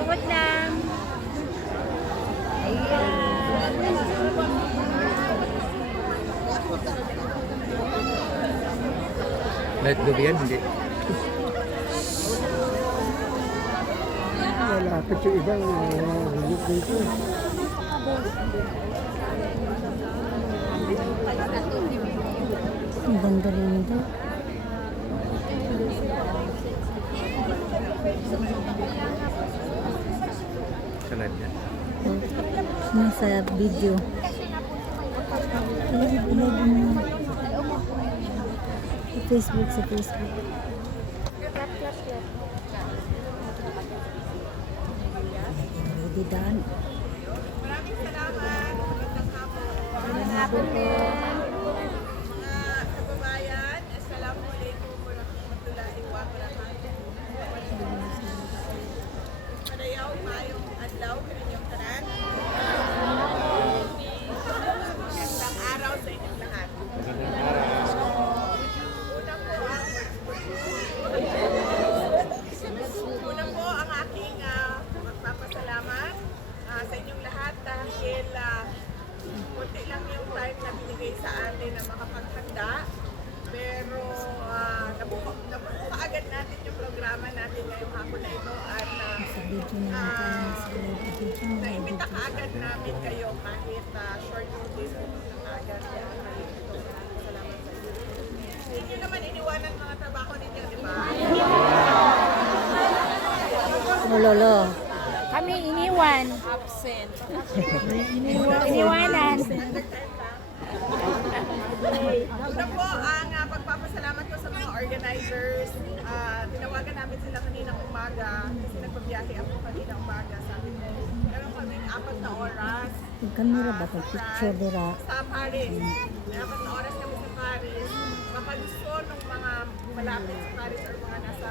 Tungkol lang. Ayan. Light gabi yan, hindi. Malapit yung ibang hulog dito. Ang ganda rin ito. Sa live yan. Nasa video. Sa Facebook, sa Facebook. Ready daan. Maraming salamat. Magandang hapon. Magandang hapon din. Mga kababayan, assalamualaikum warahmatullahi wabarakatuh. Padayaw, mayong adlaw, kaninyong tanan. Magandang araw sa inyong lahat. Una po ang aking magpapasalamat sa inyong lahat dahil konti lang yung time na binigay sa atin na makapaghanda. Pero nabuo kaagad natin yung programa natin ngayong hapon na ito at Sa video na natin. Sa video na naimbita kaagad namin kayo kahit short notice pumunta kaagad kayo dito. Maraming salamat sa inyo. Hindi naman iniwanan mga trabaho ninyo, di ba? Oh, lolo. Kami iniwan. Absent. Iniwanan. Ito po ang pagpapasalamat ko sa mga organizers. Tinawagan namin sila kaninang umaga kasi nagpabiyahe ako kaninang umaga. Sabi ko, meron kaming 4 na oras. Yung camera ba? Yung picture dira. Sa Paris. May 4 na oras kami sa Paris. Baka gusto ng mga malapit sa Paris or mga nasa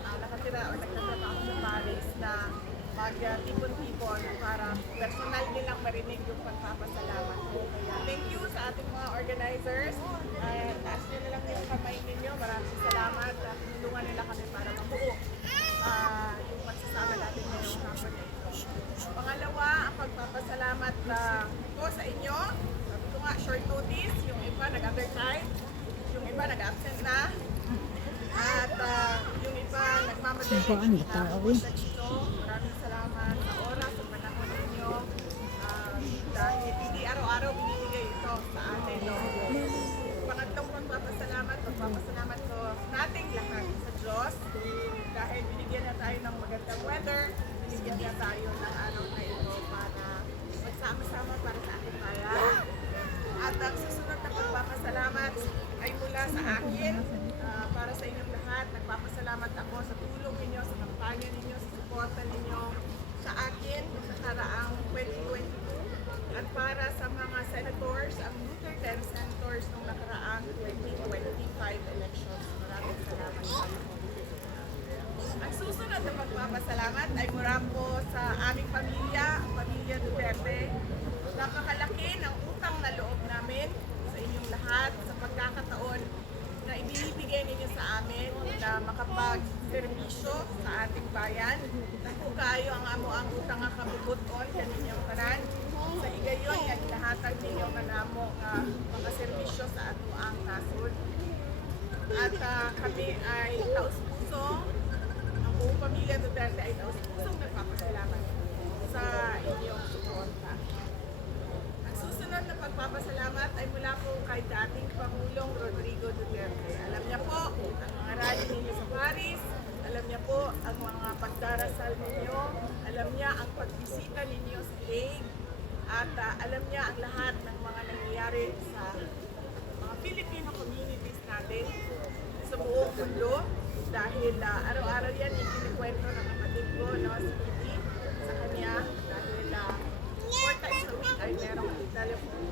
nakatira o nagtatrabaho sa Paris na mag-tipon-tipon para personal nilang marinig yung pagpapasalamat ko. Kaya thank you sa ating mga organizers. Taas nyo na lang yung kamay ninyo. Maraming salamat. Tulungan nila kami para mabuo yung pagsasama natin ngayong hapon na ito. Pangalawa, ang pagpapasalamat ko sa inyo. Sabi ko nga, short notice. Yung iba nag-overtime. Yung iba nag-absent na. At yung iba nagmamadali. Saan ba tao eh? Maraming salamat sa oras, sa panahon ninyo. Dahil hindi araw-araw binibigay ito sa atin. No? Pangatlong pagpapasalamat ko nating lahat sa Diyos. Dahil binigyan na tayo ng magandang weather, binigyan na tayo ng araw na ito para magsama-sama para sa ating bayan. At ang susunod na pagpapasalamat ay mula sa akin para sa inyong lahat. Nagpapasalamat ako sa tulong ninyo, sa kampanya ninyo, sa suporta ninyo sa akin sa karaang 2022 at para sa mga senators, ang Duterte senators nung nakaraang 2025 elections. Maraming salamat sa inyo. Ang susunod na pagpapasalamat ay mula po sa aming pamilya, ang pamilya Duterte. Napakalaki ng utang na loob namin sa inyong lahat sa pagkakataon na ibinibigay ninyo sa amin na makapag-servisyo sa ating bayan. Naku kayo ang amo ang utang nga kabubuton kaninyong tanan. Sa igayon, naglahatag ninyo kanamo nga makaservisyo sa ato ang nasod. At kami ay taus-puso, ang buong pamilya Duterte ay taus-pusong nagpapasalamat sa inyong suporta. Ang susunod na pagpapasalamat ay mula po kay dating Pangulong Rodrigo Duterte. Alam niya po ang mga rally ninyo sa Paris, alam niya po ang mga pagdarasal ninyo, alam niya ang pagbisita ninyo sa Hague, at alam niya ang lahat ng mga nangyayari sa mga Filipino communities natin sa buong mundo. Dahil araw-araw yan ikinikwento ng kapatid ko, no, si Kitty, sa kanya. Dahil 4 times a week ay merong telephone